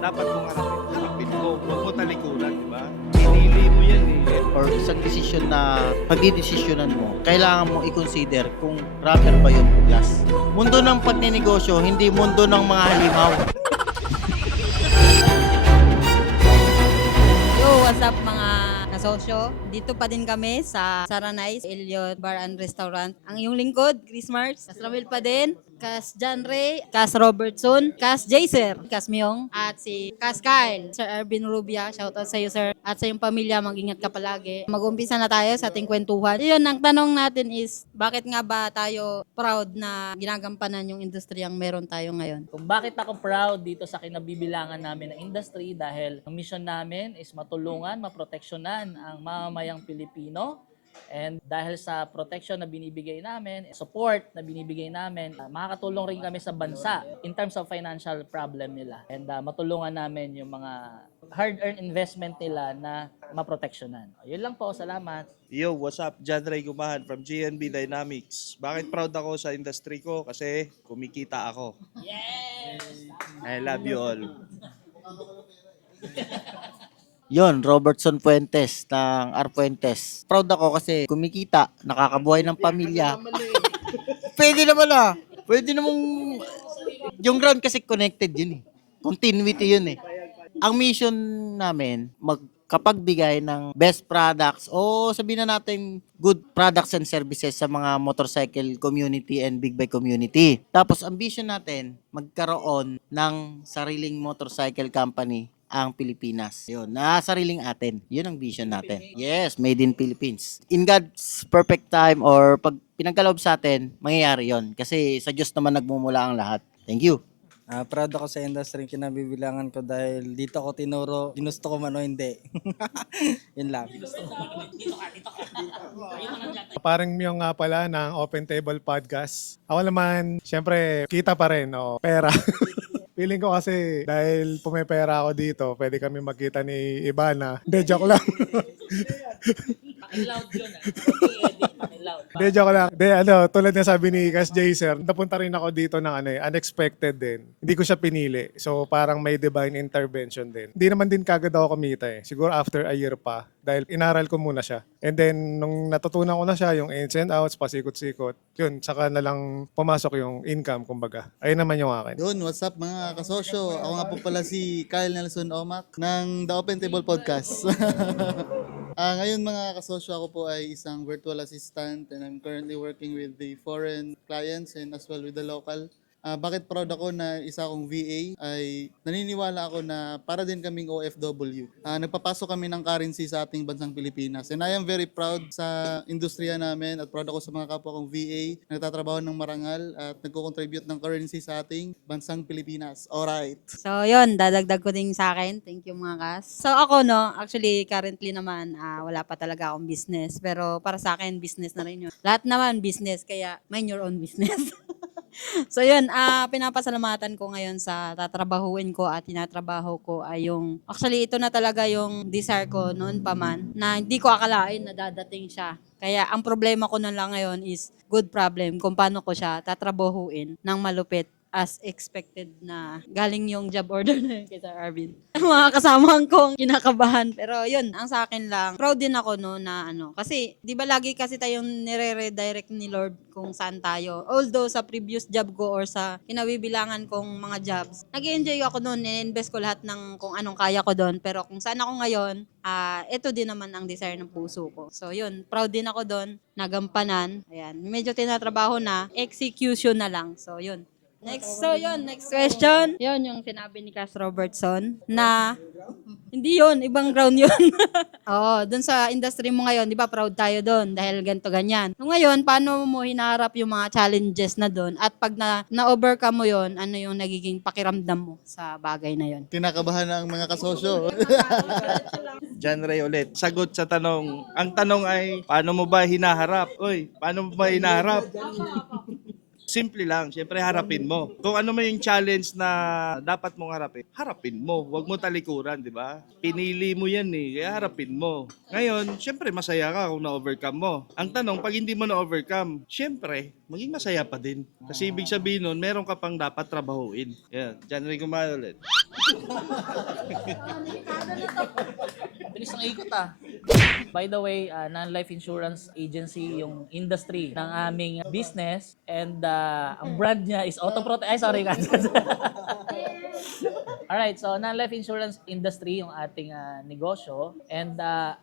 dapat mong harapin mo. Huwag mo talikuran, di ba? Pinili mo yan eh. Or isang desisyon na pagdidesisyonan mo, kailangan mo i-consider kung rubber ba yun o glass. Mundo ng pagnenegosyo, hindi mundo ng mga halimaw. Yo, what's up mga kasosyo? Dito pa din kami sa Saranay, Elliot Bar and Restaurant. Ang iyong lingkod, Chris Mars, Kas Ramil pa din, Kas John Ray, Kas Robertson, Kas Jaser, Kas Myong, at si Kas Kyle, Sir Arvin Rubia. Shoutout sa iyo, sir. At sa iyong pamilya, mag-ingat ka palagi. Mag-umpisa na tayo sa ating kwentuhan. Yun, ang tanong natin is, bakit nga ba tayo proud na ginagampanan yung industriyang meron tayo ngayon? Kung bakit ako proud dito sa kinabibilangan namin ng industry dahil ang mission namin is matulungan, maproteksyonan ang mamamayang Pilipino. And dahil sa protection na binibigay namin, support na binibigay namin, makakatulong rin kami sa bansa in terms of financial problem nila. And matulungan namin yung mga hard-earned investment nila na maproteksyonan. Yun lang po, salamat. Yo, what's up? John Ray Gumahan from GNB Dynamics. Bakit proud ako sa industry ko? Kasi kumikita ako. Yes! I love you all. Yon, Robertson Fuentes ng Arfuentes. Proud ako kasi kumikita, nakakabuhay ng pamilya. Pwede naman ah. Pwede namang... Yung ground kasi connected yun eh. Continuity yun eh. Ang mission namin, magkapagbigay ng best products o sabihin na natin good products and services sa mga motorcycle community and big bike community. Tapos ambition natin, magkaroon ng sariling motorcycle company ang Pilipinas. Yun, na sariling atin. Yun ang vision natin. Yes, made in Philippines. In God's perfect time or pag pinagkaloob sa atin, mangyayari yon. Kasi sa Diyos naman nagmumula ang lahat. Thank you. Proud ako sa industry yung kinabibilangan ko dahil dito ako tinuro, ginusto ko man o hindi. Yun lang. Parang yung nga pala ng Open Table Podcast. Ako naman, syempre, kita pa rin, o pera. Feeling ko kasi dahil pumipera ako dito, pwede kami magkita ni Ibana. Hindi, joke lang. Pakiloud yun pakiedit, pakiloud. Hindi, joke lang. Hindi, tulad na sabi ni Kas Jaser, napunta rin ako dito ng unexpected din. Hindi ko siya pinili. So parang may divine intervention din. Hindi naman din kagad ako kumita eh. Siguro after a year pa. Dahil inaral ko muna siya. And then, nung natutunan ko na siya, yung ins and outs, pasikot-sikot, yun, saka na lang pumasok yung income, kumbaga. Ayun naman yung akin. Yun, what's up mga kasosyo? Ako nga po pala si Kyle Nelson Omac ng The Open Table Podcast. Ngayon mga kasosyo, ako po ay isang virtual assistant and I'm currently working with the foreign clients and as well with the local. Bakit proud ako na isa akong VA ay naniniwala ako na para din kaming OFW. Nagpapasok kami ng currency sa ating bansang Pilipinas. And I am very proud sa industriya namin at proud ako sa mga kapwa kong VA na nagtatrabaho ng marangal at nagko-contribute ng currency sa ating bansang Pilipinas. Alright. So, yun, dadagdag ko din sa akin. Thank you mga kas. So, ako, no, actually, currently naman, wala pa talaga akong business. Pero para sa akin, business na rin yun. Lahat naman business, kaya mind your own business. So, yun, pinapasalamatan ko ngayon sa tatrabahuin ko at tinatrabaho ko ay yung, actually, ito na talaga yung desire ko noon pa man, na hindi ko akalain na dadating siya. Kaya ang problema ko na lang ngayon is good problem kung paano ko siya tatrabahuin ng malupit as expected na galing yung job order na yun kay Sir Arvin. Mga kasamahan kong kinakabahan. Pero yun, ang sa akin lang, proud din ako no na kasi di ba lagi kasi tayong nire-redirect ni Lord kung saan tayo. Although sa previous job ko or sa kinabibilangan kong mga jobs, nag-enjoy ako noon, in-invest ko lahat ng kung anong kaya ko doon. Pero kung saan ako ngayon, ito din naman ang desire ng puso ko. So yun, proud din ako doon, nagampanan. Ayan, medyo tinatrabaho na, execution na lang. So yun. Next question. Yun yung sinabi ni Cass Robertson na hindi yun, ibang ground yun. Oo, dun sa industry mo ngayon, di ba proud tayo dun dahil ganito ganyan. So ngayon, paano mo hinaharap yung mga challenges na dun at pag na-overcome mo yun, ano yung nagiging pakiramdam mo sa bagay na yun? Kinakabahan na ang mga kasosyo. John Ray ulit. Sagot sa tanong. Ang tanong ay, paano mo ba hinaharap? Paano mo ba hinaharap? Simple lang. Siyempre, harapin mo. Kung ano man yung challenge na dapat mong harapin, harapin mo. Huwag mo talikuran, di ba? Pinili mo yan eh, kaya harapin mo. Ngayon, siyempre, masaya ka kung na-overcome mo. Ang tanong, pag hindi mo na-overcome, siyempre, maging masaya pa din. Kasi ibig sabihin nun, meron ka pang dapat trabahuin. Yan, dyan rin kumain ulit. Bilis ng ikot ah. By the way, non-life insurance agency yung industry ng aming business and ang brand niya is Autoprotect. Ay, sorry ka. Alright, so non-life insurance industry yung ating negosyo and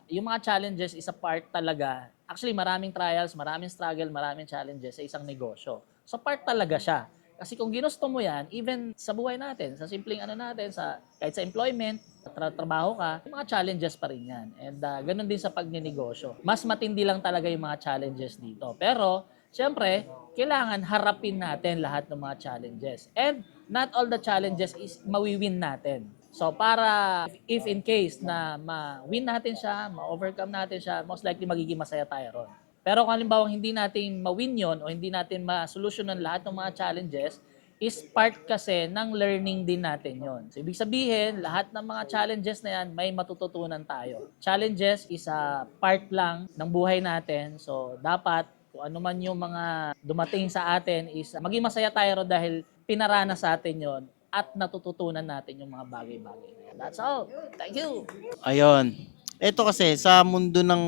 yung mga challenges is a part talaga. Actually, maraming trials, maraming struggle, maraming challenges sa isang negosyo. So part talaga siya. Kasi kung ginusto mo yan, even sa buhay natin, sa simpleng natin, kahit sa employment, trabaho ka, yung mga challenges pa rin yan. And ganun din sa pagninegosyo. Mas matindi lang talaga yung mga challenges dito. Pero, syempre, kailangan harapin natin lahat ng mga challenges. And not all the challenges is mawiwin natin. So, para if in case na ma-win natin siya, ma-overcome natin siya, most likely magiging masaya tayo ron. Pero kung halimbawa hindi natin ma-win yun o hindi natin ma-solusyonan lahat ng mga challenges, is part kasi ng learning din natin yon. So, ibig sabihin, lahat ng mga challenges na yan, may matututunan tayo. Challenges is a part lang ng buhay natin. So, dapat, kung ano man yung mga dumating sa atin, is maging masaya tayo ron dahil pinaranas sa atin yon at natututunan natin yung mga bagay-bagay. That's all. Thank you. Ayun. Ito kasi sa mundo ng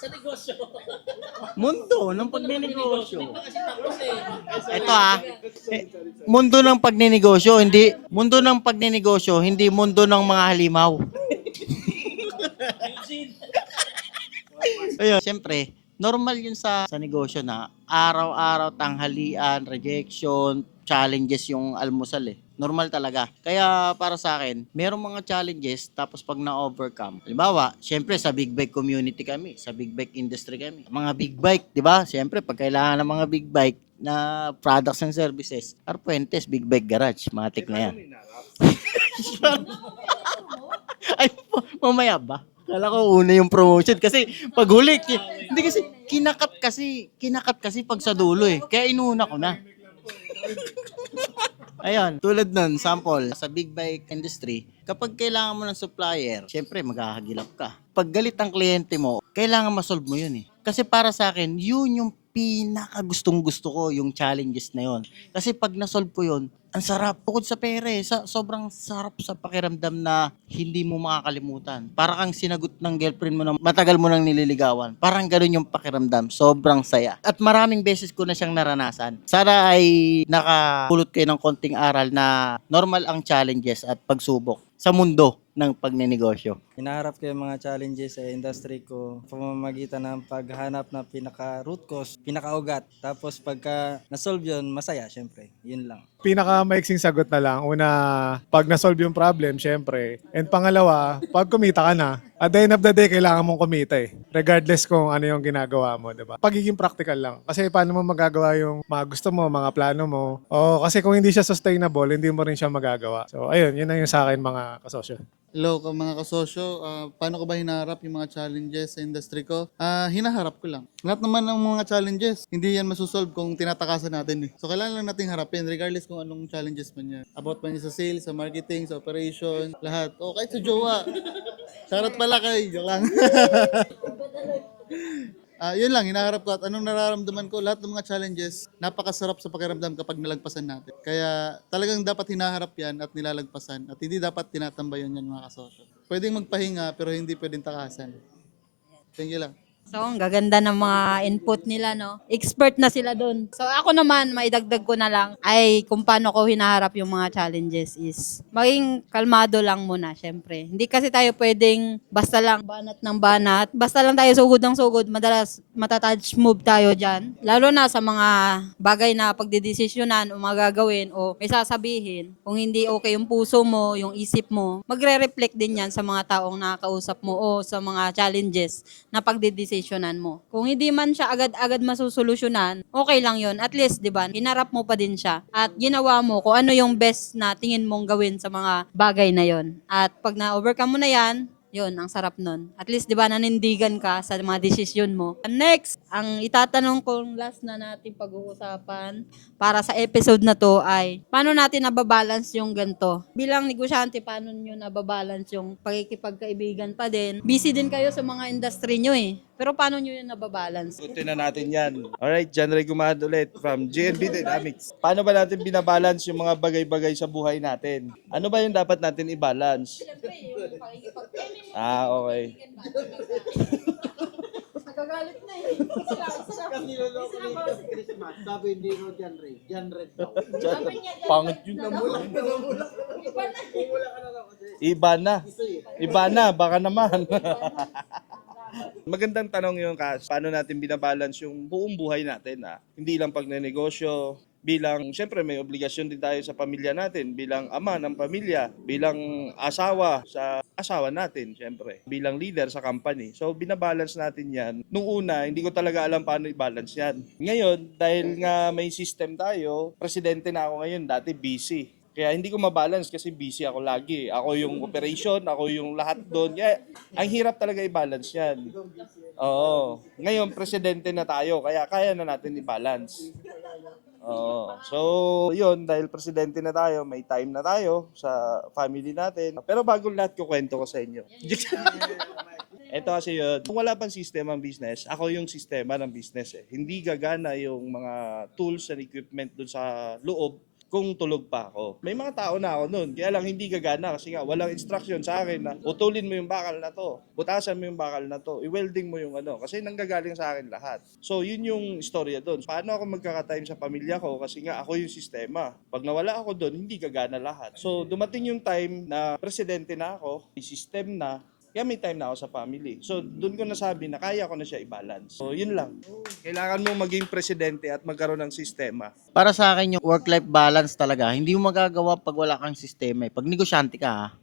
Sa negosyo. mundo ng pagnenegosyo. Ito mundo ng pagnenegosyo, hindi mundo ng mga halimaw. Ayun, siyempre, normal yun sa negosyo na araw-araw tanghalian, rejection, challenges yung almusal eh. Normal talaga. Kaya para sa akin, merong mga challenges tapos pag na-overcome. Halimbawa, syempre sa big bike community kami, sa big bike industry kami. Mga big bike, 'di ba? Syempre pag kailangan ng mga big bike na products and services, Arpuentes Big Bike Garage, matik na yan. Ay, mamaya ba? Kala ko una yung promotion kasi pag huli, hindi kasi kinakat kasi pag sa dulo eh. Kaya inuna ko na. Ayun, tulad nun, sample, sa big bike industry, kapag kailangan mo ng supplier, syempre maghahagilap ka. Pag galit ang kliyente mo, kailangan masolve mo yun eh. Kasi para sa akin, yun yung pinakagustong gusto ko, yung challenges na yun. Kasi pag nasolve ko yun, ang sarap. Bukod sa pera eh, sobrang sarap sa pakiramdam na hindi mo makakalimutan. Para kang sinagot ng girlfriend mo na matagal mo nang nililigawan. Parang ganun yung pakiramdam. Sobrang saya. At maraming beses ko na siyang naranasan. Sana ay nakapulot kayo ng konting aral na normal ang challenges at pagsubok sa mundo ng pagnenegosyo. Hinaharap ko yung mga challenges sa industry ko pamamagitan ng paghanap ng pinaka-root cause, pinaka-ugat. Tapos pagka nasolve yun, masaya syempre. Yun lang. Pinakamaiksing sagot na lang. Una, pag na-solve yung problem, syempre. And pangalawa, pag kumita ka na, at the end of the day, kailangan mong kumita eh. Regardless kung ano yung ginagawa mo, diba? Pagiging practical lang. Kasi paano mo magagawa yung mga gusto mo, mga plano mo. O kasi kung hindi siya sustainable, hindi mo rin siya magagawa. So ayun, yun ang yung sa akin mga kasosyo. Hello mga kasosyo, paano ko ba hinaharap yung mga challenges sa industry ko? Hinaharap ko lang. Lahat naman ng mga challenges, hindi yan masosolve kung tinatakasan natin eh. So kailangan lang nating harapin regardless kung anong challenges man yan. About man yan sa sales, sa marketing, sa operation, lahat. O kahit sa jowa. Shoutout pala kay, joke lang. Yun lang, hinaharap ko at anong nararamdaman ko, lahat ng mga challenges, napakasarap sa pakiramdam kapag nalagpasan natin. Kaya talagang dapat hinaharap yan at nilalagpasan at hindi dapat tinatambayan yan mga kasosyo. Pwedeng magpahinga pero hindi pwedeng takasan. Thank you lang. So, ang gaganda ng mga input nila, no? Expert na sila doon. So, ako naman, maidagdag ko na lang, ay kung paano ko hinaharap yung mga challenges is, maging kalmado lang muna, syempre. Hindi kasi tayo pwedeng basta lang banat ng banat, basta lang tayo sugod ng sugod, madalas matatouch move tayo dyan. Lalo na sa mga bagay na pagdidesisyonan o magagawin o may sasabihin, kung hindi okay yung puso mo, yung isip mo, magre-reflect din yan sa mga taong nakakausap mo o sa mga challenges na pagdidesisyonan mo. Kung hindi man siya agad-agad masusolusyonan, okay lang yon. At least, di ba, hinarap mo pa din siya at ginawa mo kung ano yung best na tingin mong gawin sa mga bagay na yon. At pag na-overcome mo na yan, Yun, ang sarap nun. At least, di ba, nanindigan ka sa mga desisyon mo. Next, ang itatanong kong last na natin pag-uusapan para sa episode na to ay, paano natin nababalance yung ganito? Bilang negosyante, paano nyo nababalance yung pagkikipagkaibigan pa din? Busy din kayo sa mga industry nyo eh. Pero paano nyo yun nababalance? Tutin na natin yan. Alright, John Ray Gumad ulit from GNB Dynamics. Paano ba natin binabalance yung mga bagay-bagay sa buhay natin? Ano ba yung dapat natin i-balance? Okay. Nagagalit na eh. Sabi hindi mo dyan, Ray. Dyan, Red daw. Pangit yun. Iba na. Iba na, baka naman. Magandang tanong yung Kas. Paano natin binabalance yung buong buhay natin? Hindi lang pagnenegosyo, bilang, syempre may obligasyon din tayo sa pamilya natin, bilang ama ng pamilya, bilang asawa sa asawa natin, syempre, bilang leader sa company. So, binabalance natin yan. Nung una, hindi ko talaga alam paano i-balance yan. Ngayon, dahil nga may system tayo, presidente na ako ngayon, dati busy. Kaya hindi ko mabalance kasi busy ako lagi. Ako yung operation, ako yung lahat doon. Kaya, ang hirap talaga i-balance yan. Oo. Ngayon, presidente na tayo, kaya kaya na natin i-balance. Oo. So, yun, dahil presidente na tayo, may time na tayo sa family natin. Pero bago lahat, kukwento ko sa inyo. Ito kasi yun, kung wala pang system ang business, ako yung sistema ng business eh. Hindi gagana yung mga tools and equipment dun sa loob kung tulog pa ako. May mga tao na ako nun, kaya lang hindi gagana kasi nga walang instruction sa akin na utulin mo yung bakal na to, butasan mo yung bakal na to, i-welding mo yung ano, kasi nanggagaling sa akin lahat. So yun yung istorya doon. Paano ako magkaka-time sa pamilya ko kasi nga ako yung sistema. Pag nawala ako doon, hindi gagana lahat. So dumating yung time na presidente na ako, may system na, kaya may time na ako sa family. So, doon ko nasabi na kaya ko na siya i-balance. So, yun lang. Kailangan mo maging presidente at magkaroon ng sistema. Para sa akin yung work-life balance talaga, hindi mo magagawa pag wala kang sistema. Pag negosyante ka,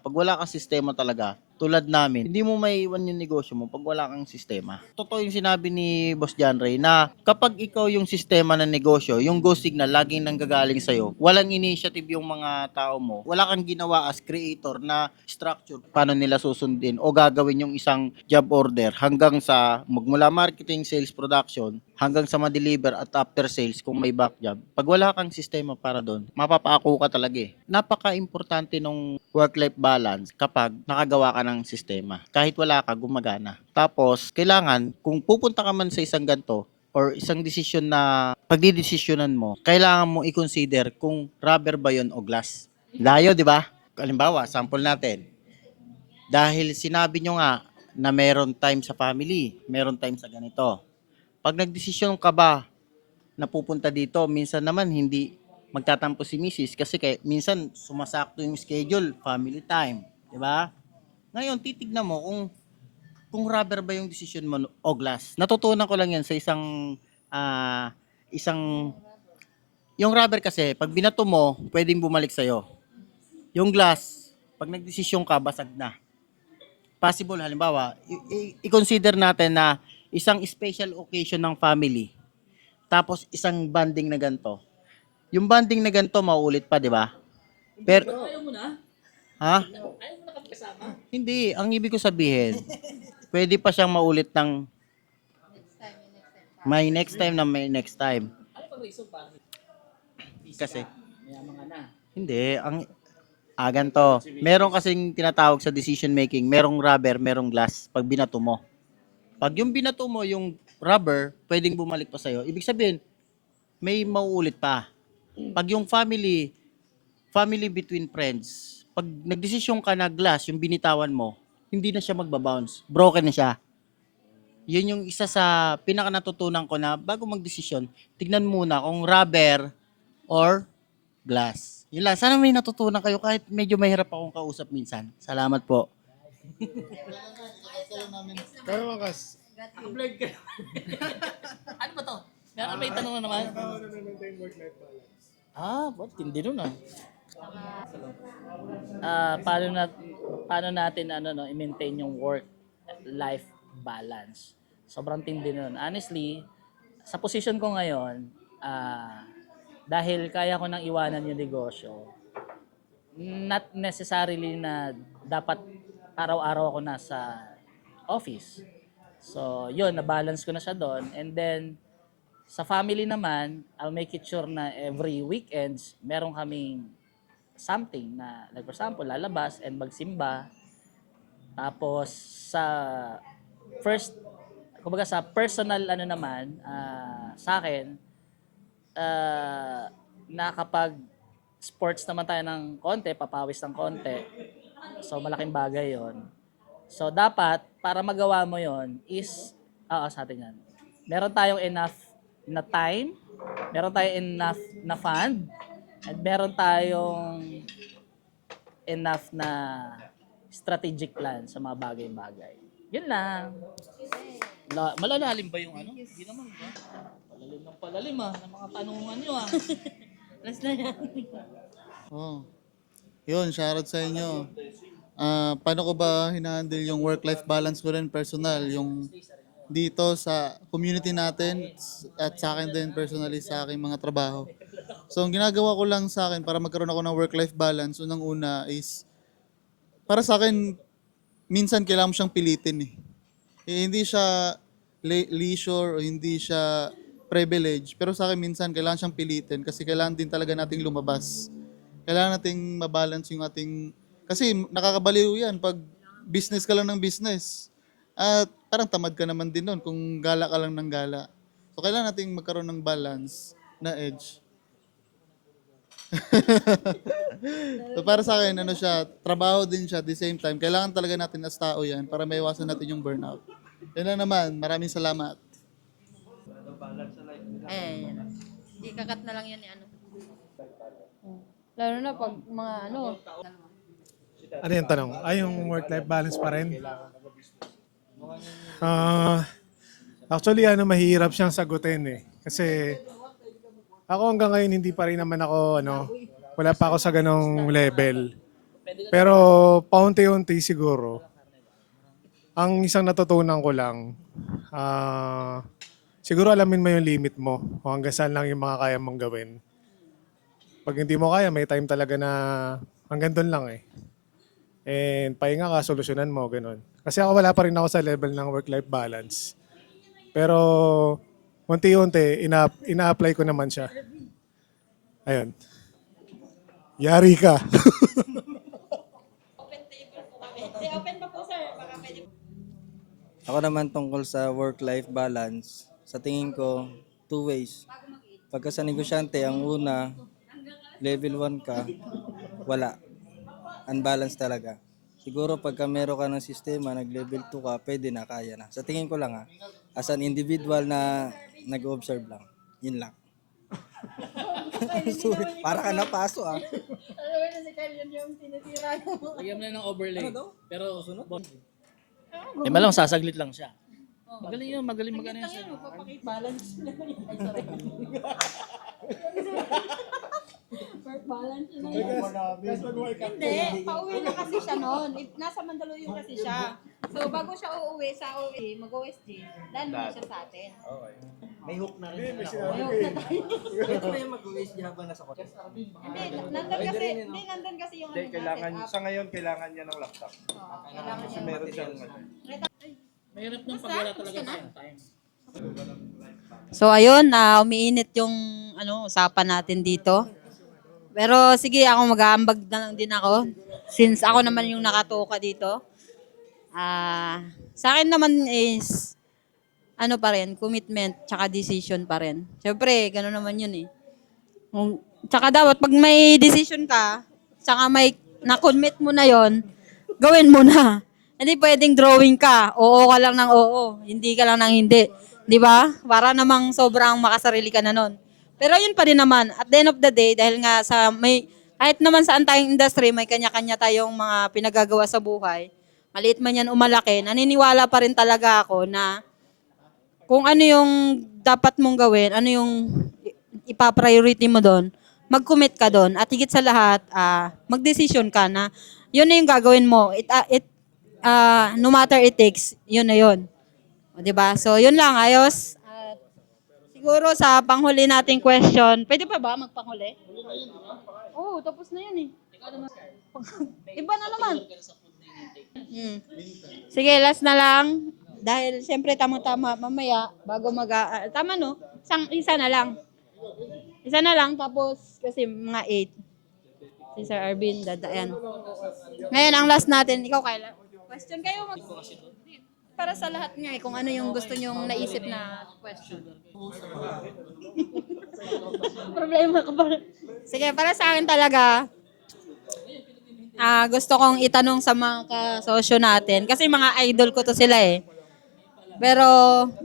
pag wala kang sistema talaga, tulad namin, hindi mo maiiwan yung negosyo mo pag wala kang sistema. Totoo yung sinabi ni Boss John Ray na kapag ikaw yung sistema ng negosyo, yung go signal laging nanggagaling sa'yo, walang initiative yung mga tao mo, wala kang ginawa as creator na structure paano nila susundin o gagawin yung isang job order hanggang sa magmula marketing, sales, production, hanggang sa ma-deliver at after sales kung may back job. Pag wala kang sistema para doon, mapapaako ka talaga eh. Napaka-importante nung work-life balance kapag nakagawa ka ng sistema. Kahit wala ka, gumagana. Tapos, kailangan, kung pupunta ka man sa isang ganto, or isang desisyon na pagdidesisyonan mo, kailangan mo i-consider kung rubber ba yun o glass. Layo, di ba? Halimbawa, sample natin. Dahil sinabi nyo nga na meron time sa family, meron time sa ganito. Pag nagdesisyon ka ba na pupunta dito, minsan naman hindi magtatampo si Mrs. kasi minsan sumasakto yung schedule, family time, di ba? Ngayon, titignan mo kung rubber ba yung decision mo o glass. Natutunan ko lang yan sa yung rubber kasi, pag binato mo, pwedeng bumalik sa'yo. Yung glass, pag nagdesisyon ka, basag na. Possible, halimbawa, i-consider natin na isang special occasion ng family, tapos isang banding na ganito. Yung banding na ganito, mauulit pa, di ba? Pero, Ayaw mo na? ha? Ayaw mo na kasama? Hindi, ang ibig ko sabihin, pwede pa siyang maulit ng may next time na may next time. Ano pang reason pa? Kasi, May mga na. hindi, ganito. Meron kasing tinatawag sa decision making, merong rubber, merong glass pag binato mo. Pag yung binato mo, yung rubber, pwedeng bumalik pa sa'yo. Ibig sabihin, may mauulit pa. Pag yung family between friends, pag nagdesisyon ka na glass, yung binitawan mo, hindi na siya magbabounce. Broken na siya. Yun yung isa sa pinaka natutunan ko na bago magdesisyon, tignan muna kung rubber or glass. Yun lang. Sana may natutunan kayo kahit medyo mahirap akong kausap minsan. Salamat po. Pero mga kas, Vlog ka. Ano ba to? Meron may tanong na naman? paano na maintain work-life balance? Ba't hindi nun paano natin i-maintain yung work-life balance. Sobrang tindi nun. Honestly, sa position ko ngayon, dahil kaya ko nang iwanan yung negosyo, not necessarily na dapat araw-araw ako nasa office. So, yun, na-balance ko na siya doon. And then, sa family naman, I'll make it sure na every weekends, meron kaming something na, like for example, lalabas and magsimba. Tapos, sa first, kumbaga sa personal ano naman, sa akin, nakapag sports naman tayo ng konti, papawis ng konti. So, malaking bagay yon. So, dapat, para magawa mo yon is, sa atin yan. Meron tayong enough na time, meron tayong enough na fund, at meron tayong enough na strategic plan sa mga bagay-bagay. Yun lang. Malalalim ba yung ano? Hindi naman ba? Palalim ng palalim ng mga tanungan nyo Last na yan. Oh. Yun, shoutout sa inyo. Paano ko ba hinahandle yung work-life balance ko rin personal, yung dito sa community natin at sa akin din personally sa aking mga trabaho. So, ang ginagawa ko lang sa akin para magkaroon ako ng work-life balance, unang-una is, para sa akin, minsan kailangan mo siyang pilitin eh. Hindi siya leisure o hindi siya privilege, pero sa akin minsan kailangan siyang pilitin kasi kailangan din talaga nating lumabas. Kailangan nating mabalance yung ating, kasi nakakabaliw yan pag business ka lang ng business. At parang tamad ka naman din nun kung gala ka lang ng gala. So kailangan nating magkaroon ng balance na edge. So para sa akin, ano siya, trabaho din siya at the same time. Kailangan talaga natin as tao yan para maiwasan natin yung burnout. Yan lang naman. Maraming salamat. Yan. Hindi, kakat na lang yan ni ano. Lalo na pag mga ano. Ano yung tanong? Yung work-life balance pa rin? Actually, mahirap siyang sagutin eh. Kasi ako hanggang ngayon hindi pa rin naman ako, wala pa ako sa ganong level. Pero paunti-unti siguro, ang isang natutunan ko lang, siguro alamin mo yung limit mo o hanggang saan lang yung mga kaya mong gawin. Pag hindi mo kaya, may time talaga na hanggang doon lang eh. And pahinga ka, solusyonan mo, ganun. Kasi ako wala pa rin ako sa level ng work-life balance. Pero unti-unti, ina-apply ko naman siya. Ayun. Yari ka. Open pa po sir, baka pwede. Ako naman tungkol sa work-life balance, sa tingin ko, two ways. Pagka sa negosyante, ang una, level 1 ka, wala. Unbalanced talaga. Siguro pagka meron ka ng sistema, nag-level 2 ka, pwede na, kaya na. Sa tingin ko lang as an individual na nag-observe lang. Yun lang. Para ka napaso Alam mo na si Kyle yun yung tinitira mo. Lagyan mo na ng overlay. Pero sunod. Malang sasaglit lang siya. Magaling yun, magaling magana siya. Magpapakit-balance na yun. Ay, sorry. Work balance na yun. Hindi, pauwi na kasi siya noon. Nasa Mandaluyong kasi siya. So, bago siya uuwi sa OA, mag-OSG, dahil mo siya sa atin. May hook na rin. May hook na tayo. Ito ba yung mag-waste habang nasa kotse? Hindi, nandun kasi yung Hindi, kailangan, sa ngayon, kailangan niya ng laptop. kailangan Kasi niya. meron siyang, Mahirap nang pag wala talaga sa time. So ayun, umiinit yung usapan natin dito. Pero sige, ako mag-aambag na lang din ako. Since ako naman yung nakatoka dito. Sa akin naman is, pa rin, commitment, tsaka decision pa rin. Siyempre, gano'n naman yun eh. Tsaka dapat, pag may decision ka, tsaka may na-commit mo na yon, gawin mo na. Hindi pwedeng drawing ka, oo ka lang ng oo, hindi ka lang ng hindi. Di ba? Para namang sobrang makasarili ka na nun. Pero yun pa rin naman, at the end of the day, dahil nga kahit naman saan tayong industry, may kanya-kanya tayong mga pinagagawa sa buhay, maliit man yan o malaki, naniniwala pa rin talaga ako na kung ano yung dapat mong gawin, ano yung ipa-priority mo doon, mag-commit ka doon. At higit sa lahat, mag-decision ka na yun na yung gagawin mo. No matter it takes, yun na yun. O, diba? So, yun lang, ayos. At siguro sa panghuli nating question, pwede pa ba magpanghuli? Oo, tapos na yun eh. Iba na naman. Sige, last na lang. Dahil siyempre tama-tama mamaya bago tama no? Isa na lang. Isa na lang tapos kasi mga 8. Si Sir Arvin dadaan. Ngayon ang last natin, ikaw Kyla. Question kayo para sa lahat nga kung ano yung gusto nyong naisip na question. Problema ka ba? Sige, para sa akin talaga, gusto kong itanong sa mga kasosyo natin. Kasi mga idol ko to sila eh. Pero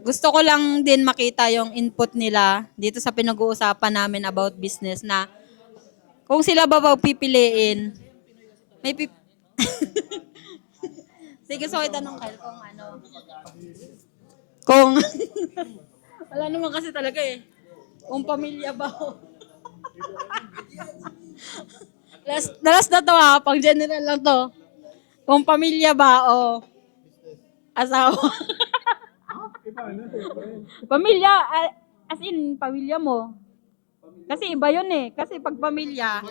gusto ko lang din makita yung input nila dito sa pinag-uusapan namin about business na kung sila ba pipiliin, may Sige, so itanong kayo kung ano. Kung wala naman kasi talaga eh. Kung pamilya ba o last na to ha, pang general lang to. Kung pamilya ba o asawa. Pamilya, as in, pamilya mo. Kasi iba yun eh. Kasi pag pamilya.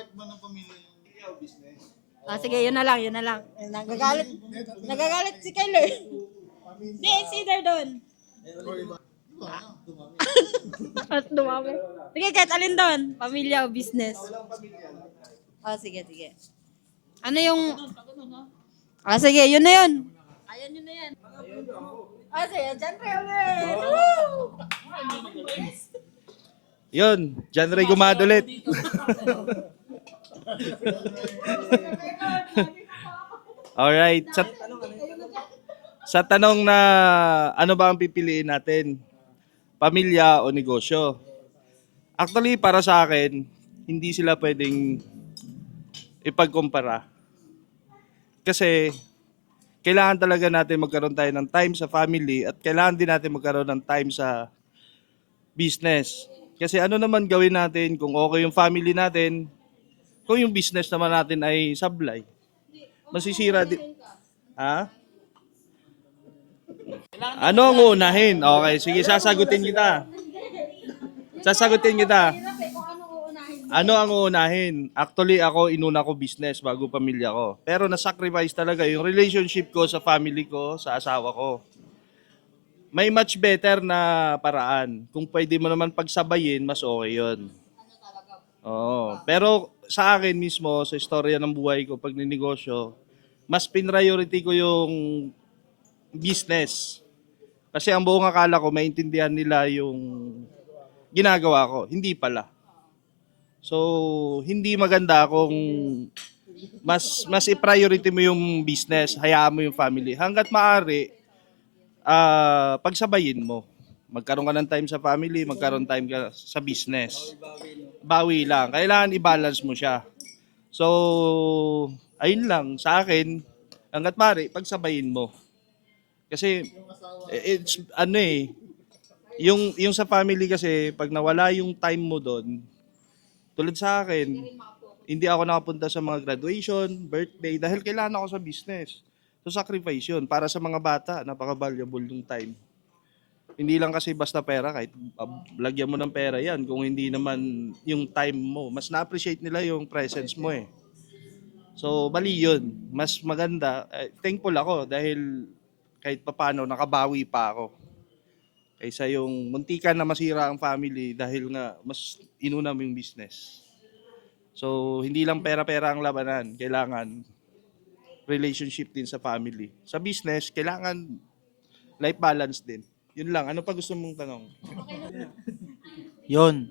Sige, yun na lang. Nagagalit si Kyler. Hindi, it's either doon. At dumami. Sige, kahit alin doon. Pamilya o business. Sige. Ano yung... sige, yun na yun. Ayan, yun na yan. Sige, dyan kayo ulit. Yun, John Ray Gumado ulit. Alright. Sa tanong na ano ba ang pipiliin natin? Pamilya o negosyo? Actually, para sa akin, hindi sila pwedeng ipagkumpara. Kasi kailangan talaga natin magkaroon tayo ng time sa family at kailangan din natin magkaroon ng time sa business. Kasi ano naman gawin natin kung okay yung family natin, kung yung business naman natin ay sablay. Masisira din. Ha? Ano ang uunahin? Okay, sige, sasagutin kita. Ano ang uunahin? Actually, ako, inuna ko business bago pamilya ko. Pero na-sacrifice talaga yung relationship ko sa family ko, sa asawa ko. May much better na paraan. Kung pwede mo naman pagsabayin, mas okay yun. Oo. Pero sa akin mismo, sa istorya ng buhay ko, pag ninegosyo, mas priority ko yung business. Kasi ang buong akala ko, maintindihan nila yung ginagawa ko. Hindi pala. So, hindi maganda kung mas i-priority mo yung business, hayaan mo yung family. Hanggat maaari, pagsabayin mo. Magkaroon ka ng time sa family, magkaroon time ka sa business. Bawi lang. Kailangan i-balance mo siya. So, ayun lang. Sa akin, hanggat maaari, pagsabayin mo. Kasi, it's, yung sa family kasi, pag nawala yung time mo doon, tulad sa akin, hindi ako nakapunta sa mga graduation, birthday, dahil kailangan ako sa business. So sacrifice yun. Para sa mga bata, napaka-valuable yung time. Hindi lang kasi basta pera, kahit lagyan mo ng pera yan, kung hindi naman yung time mo, mas na-appreciate nila yung presence mo eh. So mali yun. Mas maganda, thankful ako dahil kahit papano nakabawi pa ako. Kaysa yung muntikan na masira ang family dahil nga mas inuna mo yung business. So, hindi lang pera-pera ang labanan. Kailangan relationship din sa family. Sa business, kailangan life balance din. Yun lang. Ano pa gusto mong tanong? Yun.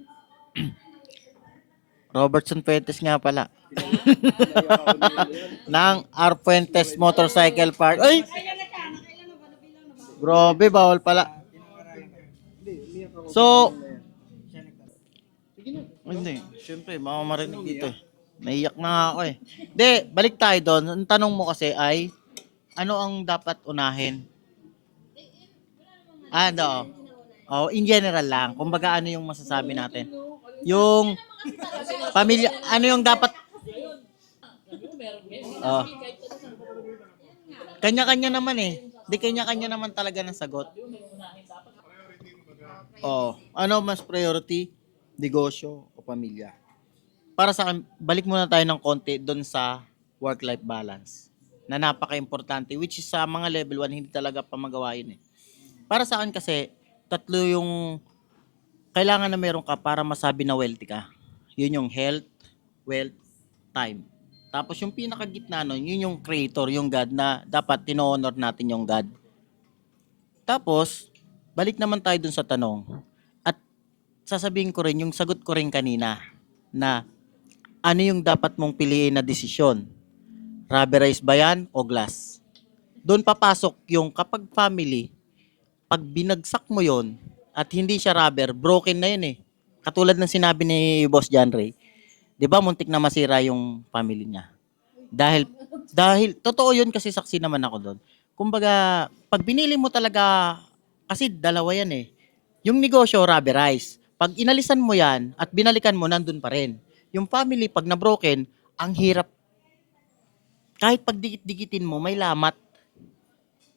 Robertson Fuentes nga pala. Ng R. Fuentes Motorcycle Park. Ay! Grabe, bawal pala. So, hindi. Siyempre, baka marinig dito eh. Naiyak na nga ako eh. Hindi, balik tayo doon. Ang tanong mo kasi ay, ano ang dapat unahin? Ano? Oh, in general lang. Kumbaga, ano yung masasabi natin? Yung pamilya, ano yung dapat... Oh. Kanya-kanya naman eh. Di kanya-kanya naman talaga ng sagot. Oh, ano mas priority? Negosyo o pamilya? Para sa akin, balik muna tayo ng konti doon sa work-life balance. na napaka-importante, which is sa mga level 1 hindi talaga pa magawa yun eh. Para sa akin kasi, tatlo yung kailangan na meron ka para masabi na wealthy ka. Yun yung health, wealth, time. Tapos yung pinakagitna nun, yun yung creator, yung God na dapat tino-honor natin yung God. Tapos, balik naman tayo dun sa tanong. At sasabihin ko rin, yung sagot ko rin kanina, na ano yung dapat mong piliin na desisyon? Rubberized ba yan o glass? Doon papasok yung kapag family, pag binagsak mo yon at hindi siya rubber, broken na yun eh. Katulad ng sinabi ni Boss John Ray, 'di ba muntik na masira yung family niya. Dahil totoo yun kasi saksi naman ako doon. Kumbaga, pag binili mo talaga kasi dalawa yan eh. Yung negosyo rubberized. Pag inalisan mo yan at binalikan mo nandun pa rin. Yung family pag na broken, ang hirap kahit pag dikit-dikitin mo may lamat.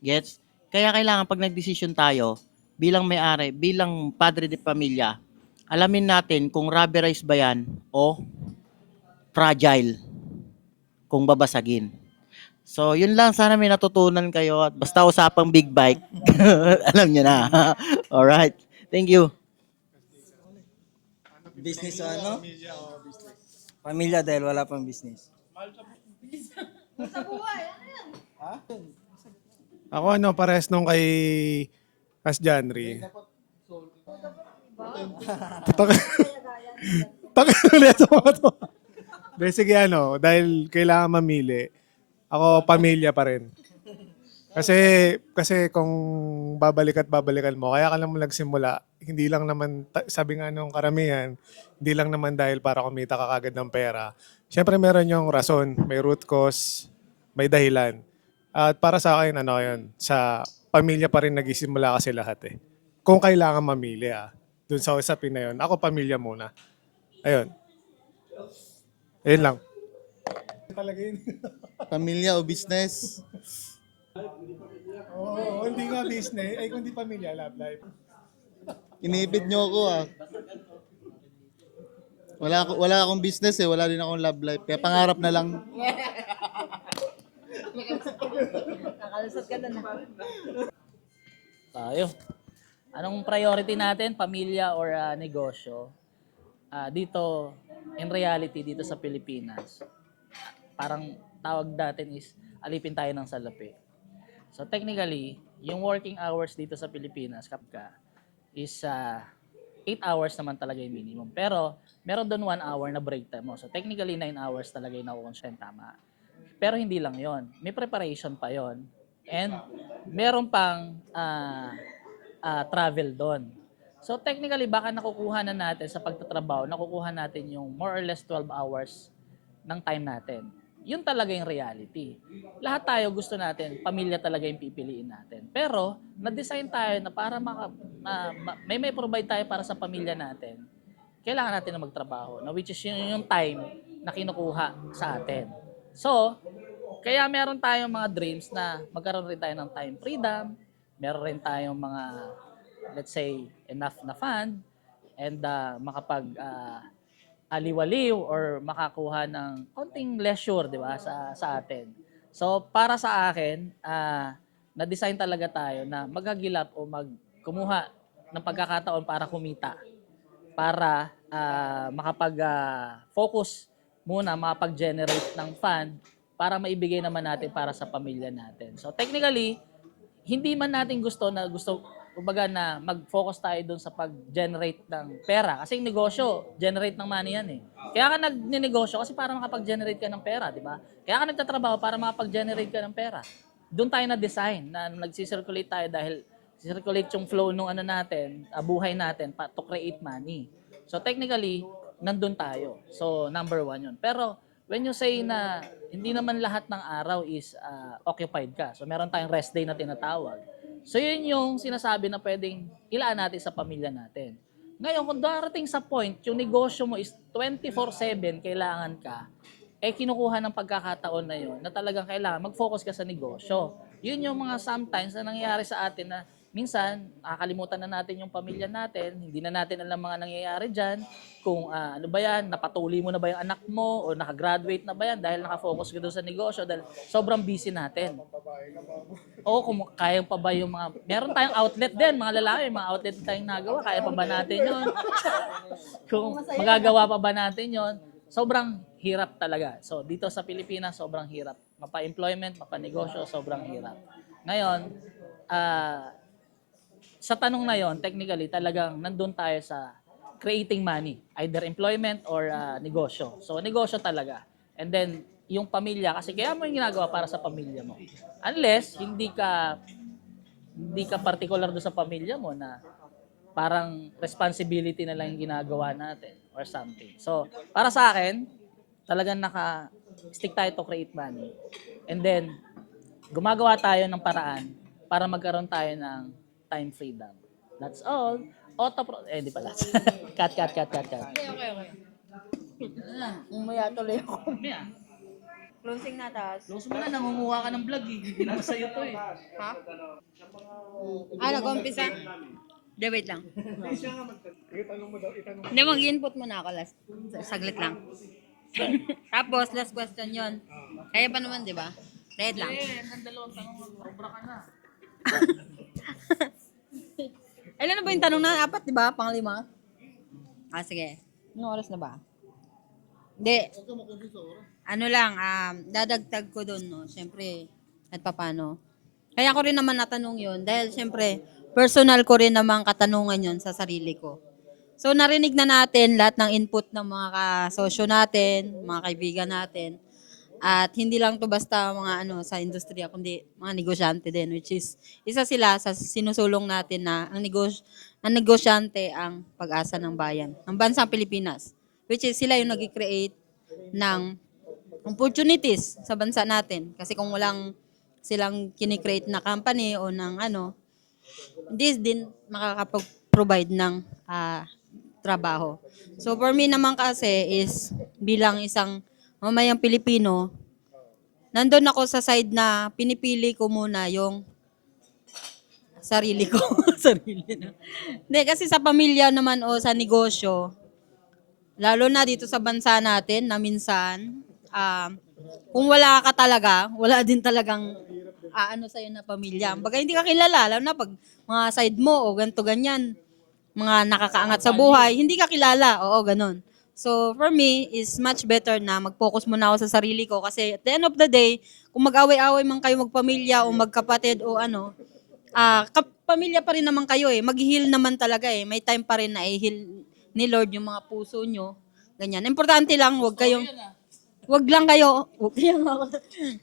Gets? Kaya kailangan pag nagdesisyon tayo bilang may-ari, bilang padre de pamilya, alamin natin kung rubberized ba yan o fragile kung babasagin. So, yun lang. Sana may natutunan kayo. At basta usapang big bike, alam nyo na. Alright. Thank you. Business o ano? Pamilya dahil wala pang business. Ako pares nung kay Kas Janry. Ulit ako to. Sige dahil kailangan mamili, ako pamilya pa rin. Kasi kung babalik at babalikan mo, kaya ka naman nagsimula, hindi lang naman, sabi nga nung karamihan, hindi lang naman dahil para kumita ka kagad ng pera. Siyempre meron yung rason, may root cause, may dahilan. At para sa akin, yun, sa pamilya pa rin nagsisimula kasi lahat eh. Kung kailangan mamili dun sa usapin na yun, ako pamilya muna. Ayun. Ayun lang. Talaga yun. Pamilya o business? Oo, hindi nga business. Ay, kung di pamilya, love life. Inipit nyo ako Wala akong business wala din akong love life. Kaya pangarap na lang. Nakalusot ka na. Tayo. Anong priority natin? Pamilya or negosyo? Dito, in reality, dito sa Pilipinas, parang tawag natin is alipin tayo ng salapi. So technically, yung working hours dito sa Pilipinas, kapka, is 8 hours naman talaga yung minimum. Pero meron doon 1 hour na break time mo. So technically, 9 hours talaga yung nakukonsume, tama. Pero hindi lang yon, may preparation pa yon, and meron pang travel doon. So technically, baka nakukuha na natin sa pagtatrabaho, nakukuha natin yung more or less 12 hours ng time natin. Yun talaga yung reality. Lahat tayo gusto natin, pamilya talaga yung pipiliin natin. Pero, na-design tayo na para may provide tayo para sa pamilya natin, kailangan natin na magtrabaho, which is yung time na kinukuha sa atin. So, kaya meron tayong mga dreams na magkaroon rin tayo ng time freedom, meron rin tayong mga, let's say, enough na fund, and aliwaliw or makakuha ng konting leisure, di ba, sa atin. So, para sa akin, na-design talaga tayo na maghagilap o kumuha ng pagkakataon para kumita, para makapag-focus muna, makapag-generate ng fund para maibigay naman natin para sa pamilya natin. So, technically, hindi man natin kumbaga na mag-focus tayo doon sa pag-generate ng pera. Kasi yung negosyo, generate ng money yan eh. Kaya ka nag-negosyo kasi para makapag-generate ka ng pera, di ba? Kaya ka nagtatrabaho para makapag-generate ka ng pera. Doon tayo na-design na nag-circulate tayo dahil circulate yung flow nung natin, buhay natin to create money. So technically, nandun tayo. So number 1 yun. Pero when you say na hindi naman lahat ng araw is occupied ka. So meron tayong rest day na tinatawag. So yun yung sinasabi na pwedeng ilaan natin sa pamilya natin. Ngayon, kung darating sa point, yung negosyo mo is 24/7 kailangan ka, kinukuha ng pagkakataon na yun na talagang kailangan mag-focus ka sa negosyo. Yun yung mga sometimes na nangyayari sa atin na minsan, nakakalimutan na natin yung pamilya natin, hindi na natin alam mga nangyayari dyan, kung ano ba yan, napatuli mo na ba yung anak mo, o nakagraduate na ba yan dahil nakafocus ka doon sa negosyo, dahil sobrang busy natin. O kung kaya pa ba yung mga, meron tayong outlet din, mga lalaki, mga outlet tayong nagawa, kaya pa ba natin yun? Kung magagawa pa ba natin yun, sobrang hirap talaga. So, dito sa Pilipinas, sobrang hirap. Mapa-employment, mapa-negosyo, sobrang hirap. Ngayon, sa tanong na yon, technically, talagang nandun tayo sa creating money. Either employment or negosyo. So, negosyo talaga. And then, yung pamilya, kasi kaya mo yung ginagawa para sa pamilya mo. Unless, hindi ka particular doon sa pamilya mo na parang responsibility na lang yung ginagawa natin or something. So, para sa akin, talagang stick tayo to create money. And then, gumagawa tayo ng paraan para magkaroon tayo ng time freedom. That's all. Di pala. Cut. Okay. Umaya tuloy ako. Closing na taas. Close mo na, nangunguha ka ng vlog eh. Hindi naman sa'yo to eh. Ha? Nag-umpisa? De, wait lang. Hindi, mag-input mo na ako last. Saglit lang. Tapos, last question yon. Kaya pa naman, di ba? Red lang. Ang dalawang tanong, sobra ka na. Ilan na ba yung tanong na? 4, di ba? Panglima? Sige. Anong oras na ba? Hindi. Ano lang, dadagdag ko dun, no? Siyempre, at papano. Kaya ko rin naman natanong yun dahil siyempre, personal ko rin naman katanungan yun sa sarili ko. So, narinig na natin lahat ng input ng mga kasosyo natin, mga kaibigan natin. At hindi lang to basta mga sa industriya, kundi mga negosyante din, which is isa sila sa sinusulong natin na ang negosyante ang pag-asa ng bayan, ng bansang Pilipinas. Which is sila yung nag-create ng opportunities sa bansa natin. Kasi kung walang silang kinikreate na company o ng hindi din makakapag-provide ng trabaho. So for me naman kasi is bilang isang mamayang Pilipino, nandun ako sa side na pinipili ko muna yung sarili ko. Sarili na. Hindi, kasi sa pamilya naman o sa negosyo, lalo na dito sa bansa natin na minsan, kung wala ka talaga, wala din talagang sa'yo na pamilya. Baga hindi ka kilala, lalo na pag mga side mo o ganito ganyan, mga nakakaangat sa buhay, hindi ka kilala. Oo, ganun. So, for me, is much better na mag-focus muna ako sa sarili ko kasi at the end of the day, kung mag-away-away man kayo magpamilya o magkapatid o pamilya pa rin naman kayo eh. Mag-heal naman talaga eh. May time pa rin na i-heal ni Lord yung mga puso nyo. Ganyan. Importante lang, wag lang kayo,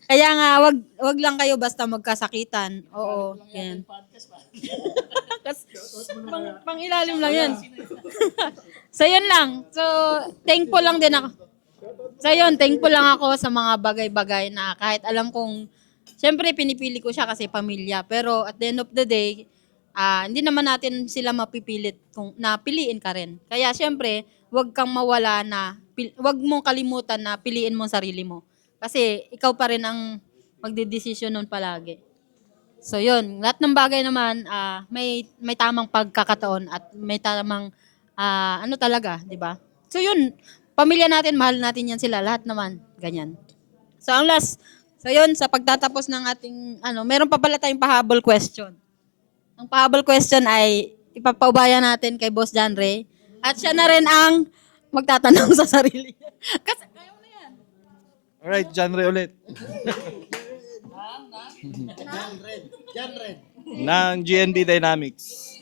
kaya nga, wag lang kayo basta magkasakitan. Oo. Yan. pang ilalim lang yan. So, yun lang. So, thankful lang din ako. So, yun, thankful lang ako sa mga bagay-bagay na kahit alam kong, syempre, pinipili ko siya kasi pamilya. Pero, at the end of the day, hindi naman natin sila mapipilit kung napiliin ka rin. Kaya, syempre, wag kang mawala na, wag mong kalimutan na piliin mo sarili mo. Kasi, ikaw pa rin ang magdedesisyon nun palagi. So, yun. Lahat ng bagay naman, may tamang pagkakataon at may tamang talaga, di ba? So yun, pamilya natin, mahal natin yan sila, lahat naman, ganyan. So ang last, so yun, sa pagtatapos ng ating, meron pa pala tayong pahabol question. Ang pahabol question ay ipapaubaya natin kay Boss John Ray at siya na rin ang magtatanong sa sarili niya. Kasi ayaw na yan. Alright, John Ray ulit. John Red. Ng GNB Dynamics.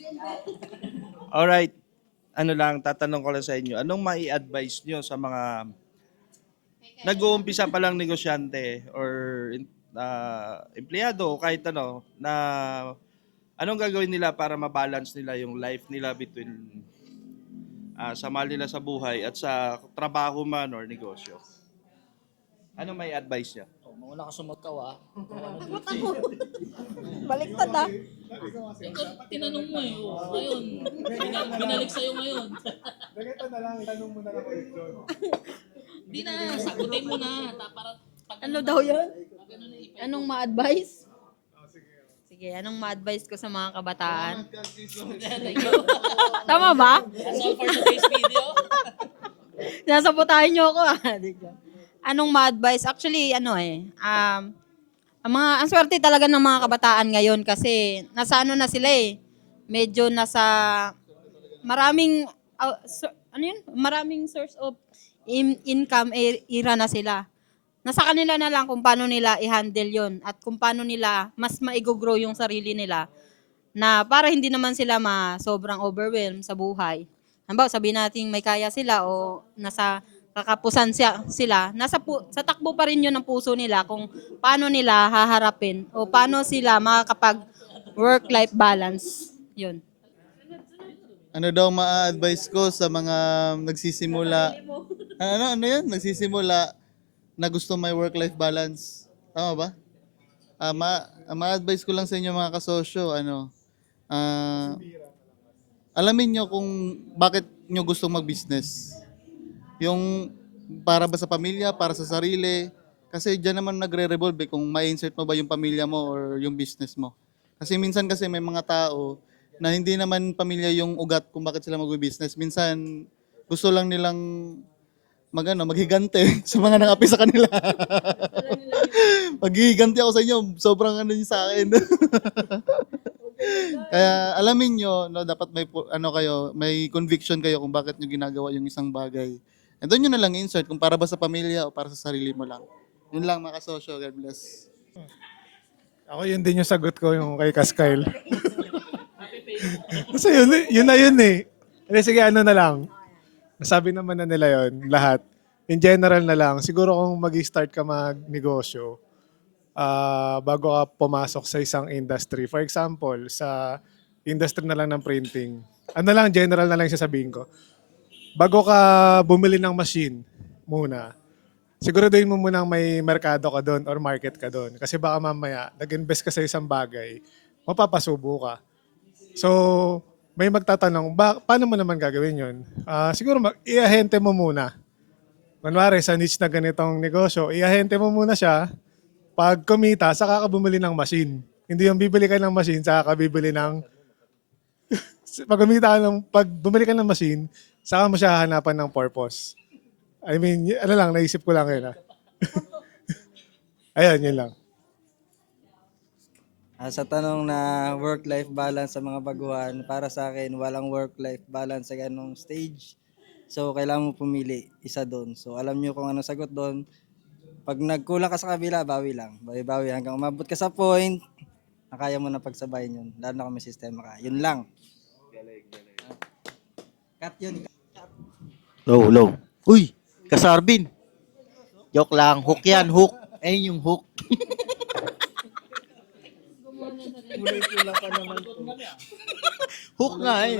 Alright. Tatanong ko lang sa inyo. Anong mai-advise nyo sa mga nag-uumpisa pa lang negosyante or empleyado o kahit na anong gagawin nila para ma-balance nila yung life nila between sa mahal nila sa buhay at sa trabaho man or negosyo? Anong may advice niya? Mauna ka sumagkaw Baliktad ah. Tinanong mo eh. Ngayon, binalik sa'yo ngayon. Ganito na lang, itanong mo na lang ulit doon. Di na, sagutin mo na. Para, Ano daw yan? Anong ma-advise? Sige. Sige, anong ma-advise ko sa mga kabataan? Tama ba? That's all for today's video. Nasabotahin niyo ako ah. Anong ma-advise? Actually, ang swerte talaga ng mga kabataan ngayon kasi nasa ano na sila eh. Medyo nasa maraming, maraming source of income era na sila. Nasa kanila na lang kung paano nila i-handle yon at kung paano nila mas maigo-grow yung sarili nila na para hindi naman sila sobrang overwhelmed sa buhay. Halimbawa, sabihin natin may kaya sila o nasa kakapusan sila, sa takbo pa rin yun ng puso nila kung paano nila haharapin o paano sila makakapag work-life balance. Yun. Ano daw ma-advise ko sa mga nagsisimula? Ano yan? Nagsisimula na gusto may work-life balance. Tama ba? Ma-advise ko lang sa inyo mga kasosyo, alamin nyo kung bakit nyo gustong mag-business. Yung para ba sa pamilya, para sa sarili. Kasi dyan naman nagre-revolve kung ma-insert mo ba yung pamilya mo or yung business mo. Kasi minsan kasi may mga tao na hindi naman pamilya yung ugat kung bakit sila mag-business. Minsan gusto lang nilang maghigante sa mga nangapi sa kanila. Maghihiganti ako sa inyo, sobrang ano yun sa akin. Kaya alamin nyo, no, dapat may conviction kayo kung bakit nyo ginagawa yung isang bagay. And doon nyo na lang insert kung para ba sa pamilya o para sa sarili mo lang. Yun lang mga kasosyo, God bless. Ako yun din yung sagot ko yung kay Kaskyle. Kasi yun na yun eh. Hindi, sige, ano na lang. Nasabi naman na nila yun, lahat. In general na lang, siguro kung mag-start ka magnegosyo, bago ka pumasok sa isang industry. For example, sa industry na lang ng printing. Ano lang, general na lang sasabihin ko. Bago ka bumili ng machine muna, siguraduhin mo munang may merkado ka doon or market ka doon. Kasi baka mamaya, nag-invest ka sa isang bagay, mapapasubo ka. So, may magtatanong, paano mo naman gagawin yun? Siguro i-ahente mo muna. Kunwari, sa niche na ganitong negosyo, i-ahente mo muna siya. Pag kumita, saka ka bumili ng machine. Hindi yung bibili ka ng machine, saka ka bibili ng... pag bumili ka ng machine, saka mo siya hahanapan ng purpose. I mean, naisip ko lang yun. Ayan, yun lang. Sa tanong na work-life balance sa mga baguhan, para sa akin, walang work-life balance sa ganong stage. So, kailangan mo pumili isa doon. So, alam nyo kung ano sagot doon. Pag nagkulang ka sa kabila, bawi lang. Bawi-bawi hanggang umabot ka sa point na kaya mo na pagsabayin yun. Lalo na kung may sistema ka. Yun lang. Cut yun. Low. Uy, Kasarbin. Joke lang. Hook yan, hook. Ayun yung hook. Hook nga eh.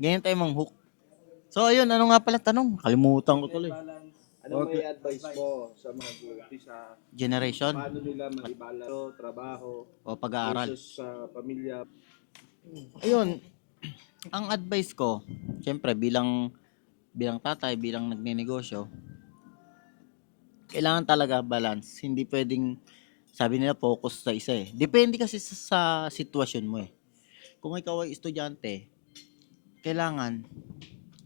Ganyan tayo mang hook. So ayun, ano nga pala tanong? Kalimutan ko tuloy. Ano may advice mo sa mga sa Generation paano nila mag-balance trabaho o pag-aaral. versus sa pamilya? Ayun, ang advice ko, syempre bilang tatay, bilang nagnenegosyo, kailangan talaga balance. Hindi pwedeng, sabi nila, focus sa isa eh. Depende kasi sa sitwasyon mo eh. Kung ikaw ay estudyante, kailangan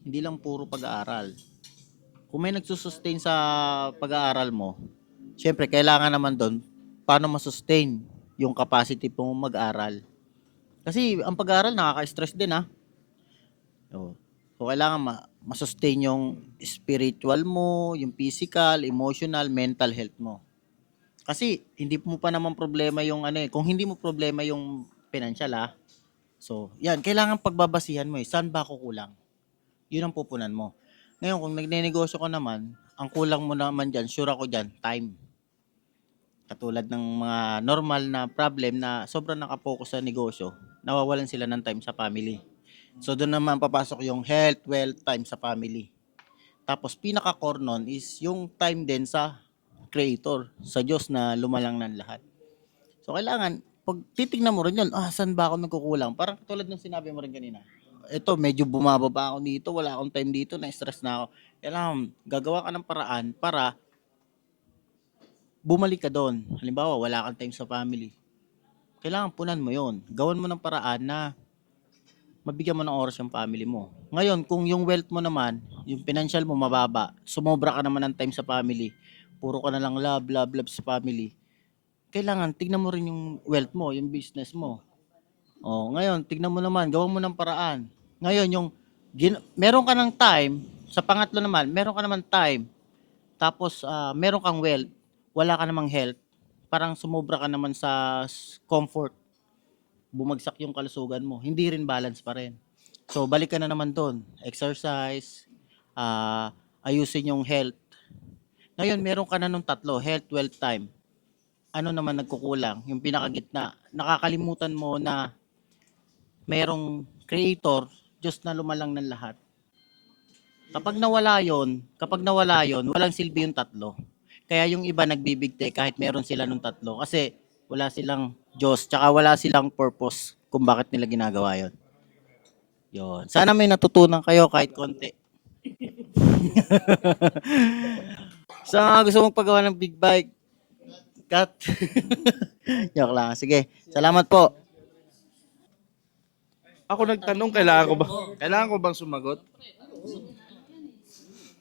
hindi lang puro pag-aaral. Kung may nagsusustain sa pag-aaral mo, syempre kailangan naman doon paano masustain yung capacity mo mag-aral. Kasi ang pag-aaral nakaka-stress din ah. So kailangan masustain yung spiritual mo, yung physical, emotional, mental health mo. Kasi hindi mo pa naman problema yung kung hindi mo problema yung financial ah. So, yan, kailangan pagbabasihan mo eh. Saan ba ako kulang? Yun ang pupunan mo. Ngayon, kung nagnenegosyo ko naman, ang kulang mo naman dyan, sure ako dyan, time. Katulad ng mga normal na problem na sobrang nakapokus sa negosyo, nawawalan sila ng time sa family. So, doon naman papasok yung health, wealth, time sa family. Tapos, pinaka-core nun is yung time din sa Creator, sa Diyos na lumalang ng lahat. So, kailangan, pag titignan mo rin yun, saan ba ako nagkukulang? Parang tulad ng sinabi mo rin kanina. Ito, medyo bumababa ako dito, wala akong time dito, na-stress na ako. Kailangan, gagawa ka ng paraan para bumalik ka doon. Halimbawa, wala kang time sa family. Kailangan punan mo yon. Gawan mo ng paraan na mabigyan mo ng oras yung family mo. Ngayon, kung yung wealth mo naman, yung financial mo mababa, sumobra ka naman ng time sa family, puro ka na lang love, love, love sa family, kailangan tignan mo rin yung wealth mo, yung business mo. Ngayon, tignan mo naman, gawan mo ng paraan. Ngayon, meron ka ng time, sa pangatlo naman, meron ka naman time, tapos meron kang wealth, wala ka namang health, parang sumobra ka naman sa comfort, bumagsak yung kalusugan mo, hindi rin balance pa rin. So, balik ka na naman doon. Exercise, ayusin yung health. Ngayon, meron ka na nung tatlo, health, wealth, time. Ano naman nagkukulang? Yung pinakagitna. Nakakalimutan mo na merong creator, Diyos na lumalang ng lahat. Kapag nawala yon, walang silbi yung tatlo. Kaya yung iba nagbibigti kahit meron sila nung tatlo. Kasi wala silang Diyos, tsaka wala silang purpose kung bakit nila ginagawa yon. Yon. Sana may natutunan kayo kahit konti. Sa gusto mong paggawa ng big bike, cut. Joke lang. Sige. Salamat po. Ako nagtanong, kailangan ko bang sumagot?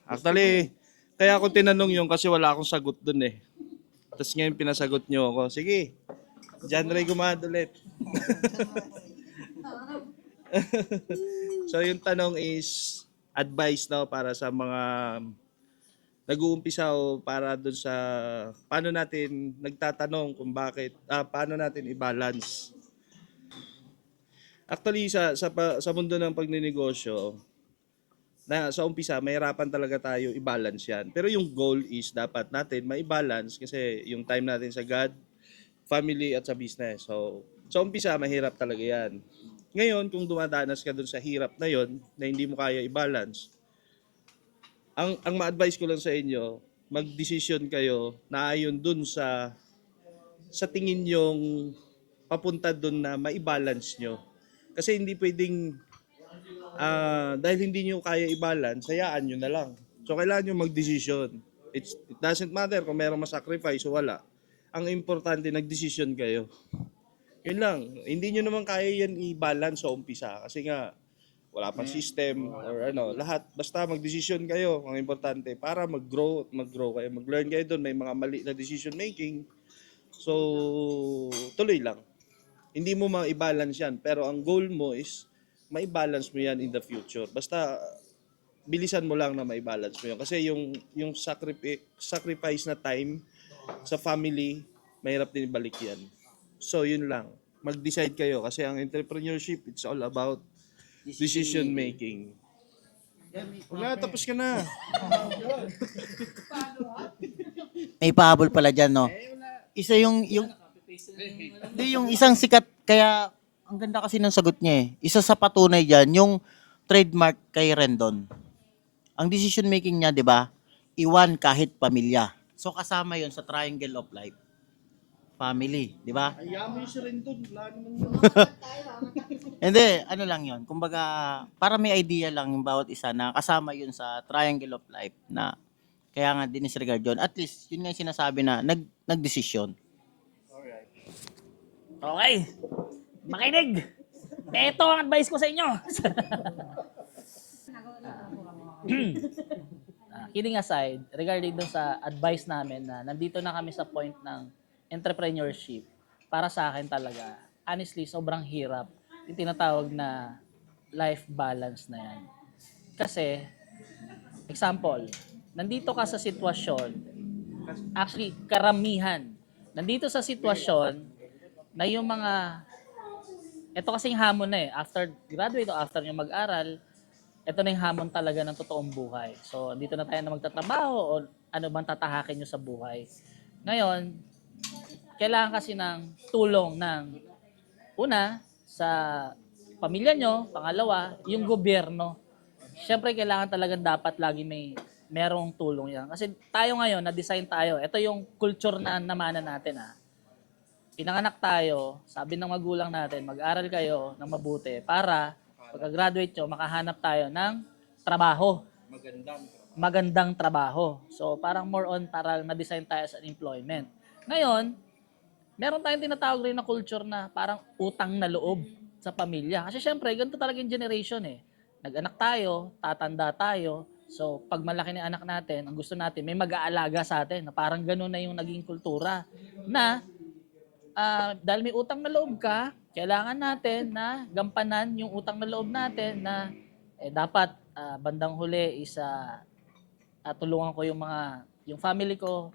Actually, kaya ako tinanong yung kasi wala akong sagot dun eh. Tapos ngayon pinasagot nyo ako. Sige, John Ray Gumad ulit. So yung tanong is advice daw para sa mga nag-uumpisa o para dun sa paano natin nagtatanong kung bakit, paano natin i-balance. Actually, sa mundo ng pagninegosyo, na sa umpisa, mahirapan talaga tayo i-balance yan. Pero yung goal is dapat natin ma-balance kasi yung time natin sa God, family at sa business. So, sa umpisa, mahirap talaga yan. Ngayon, kung dumadanas ka dun sa hirap na yon na hindi mo kaya i-balance, ang ma-advise ko lang sa inyo, mag-decision kayo na ayon dun sa tingin yung papunta dun na ma-balance nyo. Kasi hindi pwedeng dahil hindi nyo kaya i-balance, hayaan nyo na lang. So, kailangan nyo mag-decision. It doesn't matter kung meron masacrifice o wala. Ang importante, nag-decision kayo. Yun lang. Hindi nyo naman kaya yan i-balance sa umpisa. Kasi nga, wala pang system or ano, lahat. Basta mag-decision kayo. Ang importante, para mag-grow kayo. Mag-learn kayo doon. May mga mali na decision making. So, tuloy lang. Hindi mo ma-balance yan. Pero ang goal mo is, mai-balance mo yan in the future. Basta, bilisan mo lang na mai-balance mo yan. Kasi yung sacrifice na time sa family, mahirap din ibalik yan. So, yun lang. Mag-decide kayo. Kasi ang entrepreneurship, it's all about decision making. Wala, tapos ka na. May pahabol pala dyan, no? Isa hindi, yung isang sikat, kaya ang ganda kasi ng sagot niya eh. Isa sa patunay dyan, yung trademark kay Rendon. Ang decision making niya, di ba? Iwan kahit pamilya. So kasama yon sa triangle of life. Family, di ba? Ayamin si Rendon. Wala naman yun. Hindi, ano lang yon. Kumbaga, para may idea lang yung bawat isa na kasama yun sa triangle of life na kaya nga dinisregard yun. At least, yun nga yung sinasabi na nagdesisyon. Okay. Makinig. Ito ang advice ko sa inyo. Kidding aside, regarding dun sa advice namin na nandito na kami sa point ng entrepreneurship, para sa akin talaga, honestly, sobrang hirap yung tinatawag na life balance na yan. Kasi, example, nandito ka sa sitwasyon, actually, karamihan, nandito sa sitwasyon na yung mga, ito kasing hamon na eh, after graduate o after nyo mag-aral, ito na yung hamon talaga ng totoong buhay. So, dito na tayo na magtatrabaho o ano bang tatahakin nyo sa buhay. Ngayon, kailangan kasi ng tulong ng una, sa pamilya nyo, pangalawa, yung gobyerno. Siyempre, kailangan talagang dapat lagi merong tulong yan. Kasi tayo ngayon, na-design tayo. Ito yung culture na namana natin Pinanganak tayo, sabi ng magulang natin, mag-aral kayo ng mabuti para pagka-graduate nyo, makahanap tayo ng trabaho. magandang trabaho. So parang more on para na-design tayo sa employment. Ngayon, meron tayong tinatawag rin na culture na parang utang na loob sa pamilya. Kasi syempre, ganito talaga yung generation eh. Nag-anak tayo, tatanda tayo. So pag malaki na anak natin, ang gusto natin, may mag-aalaga sa atin. Na parang gano'n na yung naging kultura. Na dahil may utang na loob ka, kailangan natin na gampanan yung utang na loob natin na dapat bandang huli is tulungan ko yung family ko.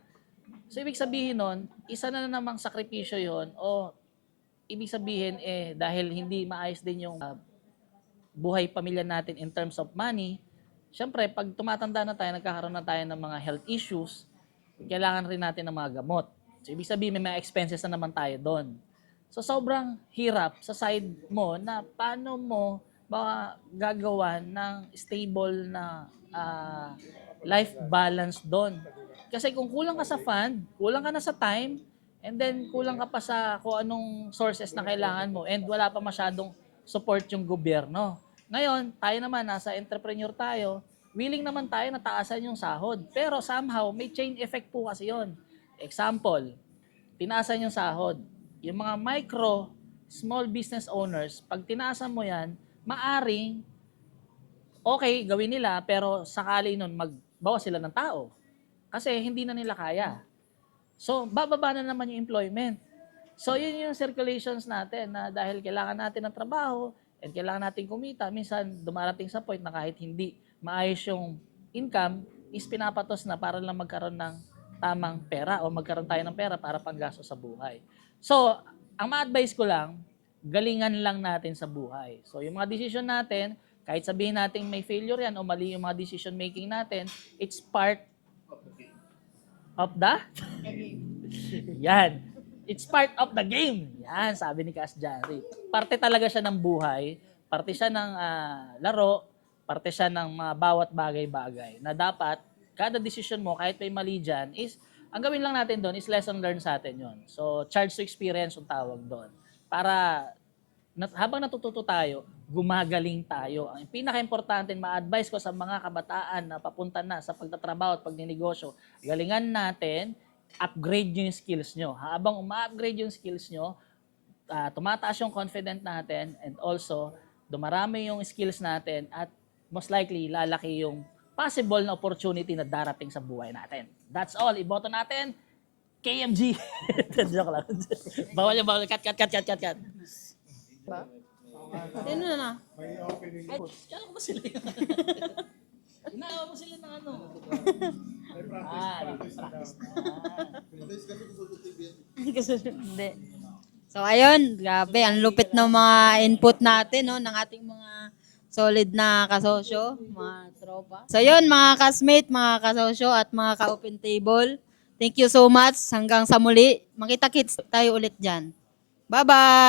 So ibig sabihin nun, isa na namang sakripisyo yon o ibig sabihin dahil hindi maayos din yung buhay pamilya natin in terms of money, syempre pag tumatanda na tayo, nagkakaroon na tayo ng mga health issues, kailangan rin natin ng mga gamot. So ibig sabihin may mga expenses na naman tayo doon. So sobrang hirap sa side mo na paano mo gagawa ng stable na life balance doon. Kasi kung kulang ka sa fund, kulang ka na sa time, and then kulang ka pa sa kung anong sources na kailangan mo, and wala pa masyadong support yung gobyerno. Ngayon, tayo naman, nasa entrepreneur tayo, willing naman tayo na taasan yung sahod. Pero somehow, may chain effect po kasi yon. Example, tinaasan yung sahod. Yung mga micro, small business owners, pag tinaasan mo yan, maaring okay, gawin nila, pero sakali nun magbawas sila ng tao. Kasi hindi na nila kaya. So, bababa na naman yung employment. So, yun yung circulations natin na dahil kailangan natin ng trabaho and kailangan natin kumita, minsan dumarating sa point na kahit hindi maayos yung income, is pinapatos na para lang magkaroon ng tamang pera o magkaroon tayo ng pera para panggasto sa buhay. So, ang ma-advise ko lang, galingan lang natin sa buhay. So, yung mga decision natin, kahit sabihin natin may failure yan o mali yung mga decision making natin, it's part of the yan. It's part of the game. Yan, sabi ni Cass Jari. Parte talaga siya ng buhay, parte siya ng laro, parte siya ng mga bawat bagay-bagay na dapat kada decision mo, kahit may mali dyan, is ang gawin lang natin doon is lesson learned sa atin yon. So, charge to experience yung tawag doon. Para habang natututo tayo, gumagaling tayo. Ang pinaka-importante ma-advise ko sa mga kabataan na papunta na sa pagtatrabaho at pagninegosyo, galingan natin, upgrade nyo yung skills nyo. Habang uma-upgrade yung skills nyo, tumataas yung confidence natin and also, dumarami yung skills natin at most likely, lalaki yung possible na opportunity na darating sa buhay natin. That's all. Iboto natin, KMG. Joke lang. Bawal. Cut. Sino na? Ay, kala ko ba sila yun? Inaawa mo sila ng ano? Practice na. Hindi. So ayun, grabe, ang lupit ng mga input natin, no, ng ating mga solid na kasosyo, mga tropa. So yun, mga kasmate, mga kasosyo at mga ka-open table. Thank you so much. Hanggang sa muli. Makita-kits tayo ulit dyan. Bye-bye!